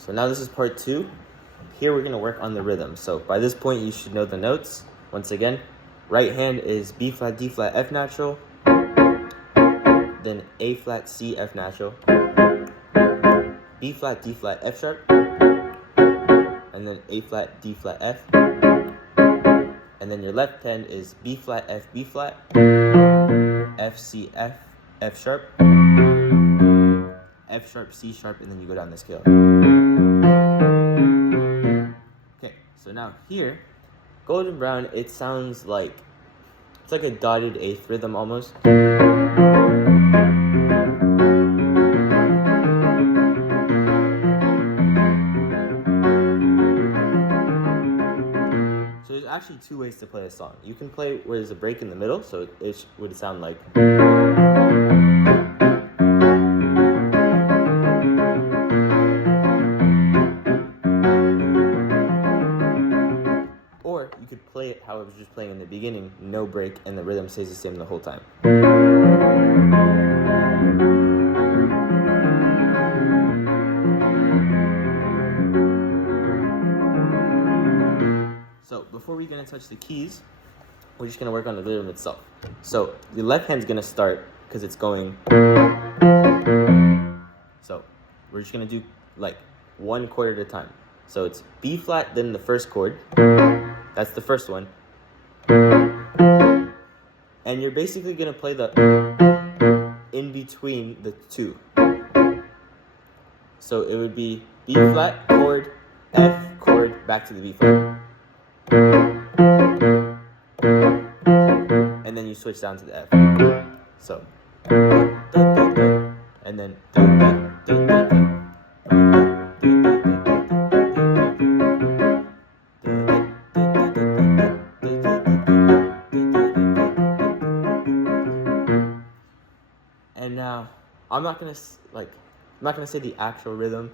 So now this is part 2. Here we're going to work on the rhythm. So by this point you should know the notes. Once again, right hand is B flat, D flat, F natural, then A flat, C, F natural, B flat, D flat, F sharp, and then A flat, D flat, F, and then your left hand is B flat, F, B flat, F, C, F, F sharp, F sharp, C sharp, and then you go down the scale. Okay, so now here, golden brown, it sounds like, it's like a dotted eighth rhythm almost. So there's actually 2 ways to play a song. You can play where there's a break in the middle, so it would sound like. Or you could play it how I was just playing in the beginning, no break, and the rhythm stays the same the whole time. So before we get to touch the keys, we're just gonna work on the rhythm itself. So the left hand's gonna start because it's going. So we're just gonna do like 1 chord at a time. So it's B flat, then the first chord. That's the first one. And you're basically gonna play the in between the 2. So it would be B flat, chord, F, chord, back to the B flat. And then you switch down to the F. So, and then, and now I'm not gonna say the actual rhythm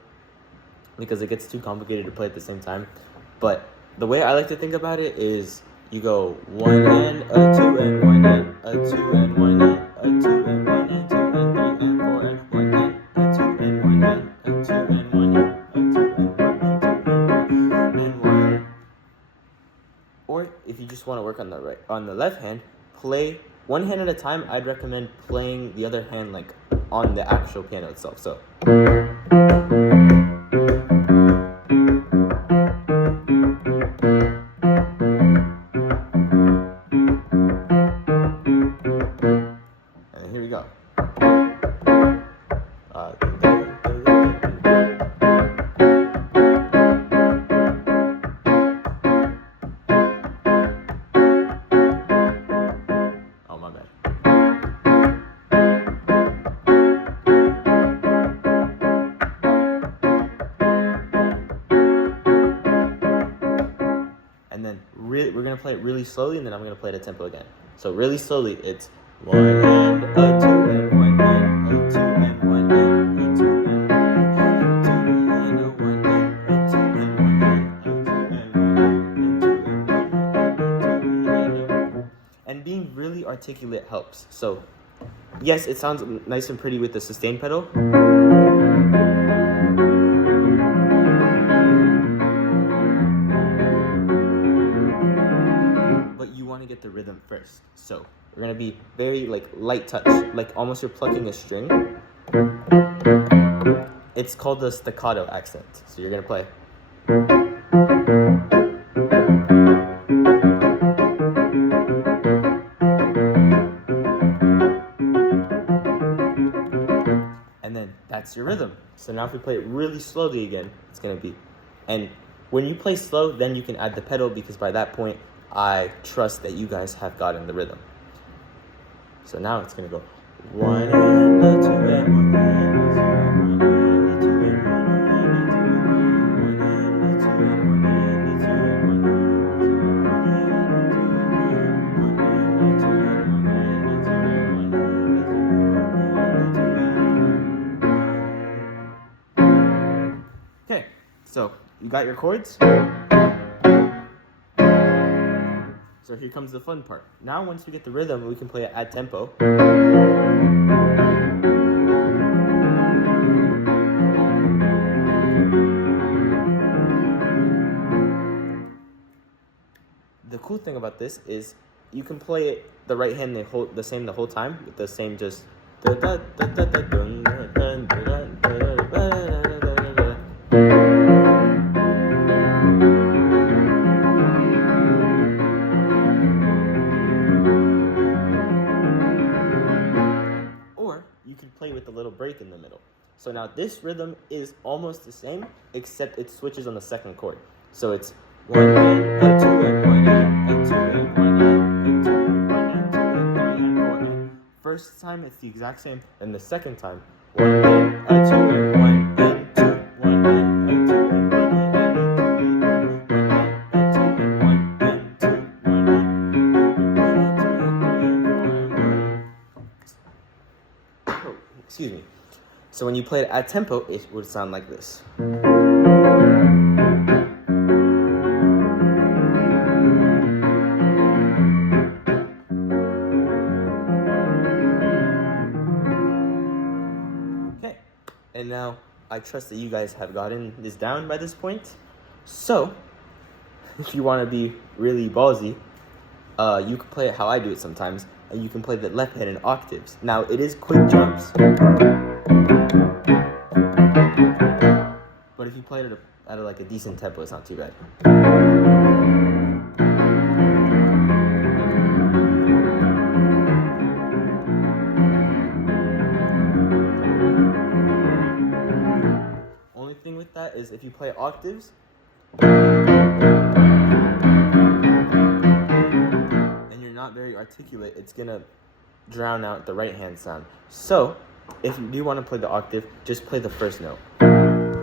because it gets too complicated to play at the same time. But the way I like to think about it is you go 1 and a 2 and 1 and a 2 and 1 and a 2 and 1 and 2 and 3 and 4 and 1 and a 2 and 1 and a 2 and 1 and a 2 and 1 and 1. Or if you just want to work on the left hand, play 1 hand at a time. I'd recommend playing the other hand like on the actual piano itself. So. And then we're going to play it really slowly, and then I'm going to play it at tempo again. So really slowly, it's 1 and a 2 and 1 and a 2 and 1 and a 2 and 1 and a 2 and a 1 and a 2 and 1 and a 2 and 1. And being really articulate helps. So yes, it sounds nice and pretty with the sustain pedal. Get the rhythm first. So we're gonna be very like light touch, like almost you're plucking a string. It's called the staccato accent. So you're gonna play. And then that's your rhythm. So now if we play it really slowly again, it's gonna be, and when you play slow, then you can add the pedal because by that point I trust that you guys have gotten the rhythm. So now it's gonna go 1 and a 2 and 1 and a 2 and 1 and a 2 and 1 and a 2 and 1 and a 2 and 1. Okay, so you got your chords? So here comes the fun part. Now once we get the rhythm, we can play it at tempo. cool thing about this is you can play it the right hand the same the whole time with the same just. Or you can play with a little break in the middle. So now this rhythm is almost the same, except it switches on the second chord. So it's 1 and a 2 and 1 and a 2 and 1 and a 2 and 1 and 2 and 3 and 4 and. First time it's the exact same, and the second time 1 and a 2 and 1 and 2 1 and a 2 and 1 and a 3 and 2 and 1 and 2 1 and 2 and 3 and 4 and 1. Excuse me. So when you play it at tempo, it would sound like this. Okay, and now I trust that you guys have gotten this down by this point. So, if you want to be really ballsy, you can play it how I do it sometimes, and you can play the left hand in octaves. Now, it is quick jumps. But if you play it at like a decent tempo, it's not too bad. Only thing with that is if you play octaves, and you're not very articulate, it's gonna drown out the right hand sound. So, if you do want to play the octave, just play the first note.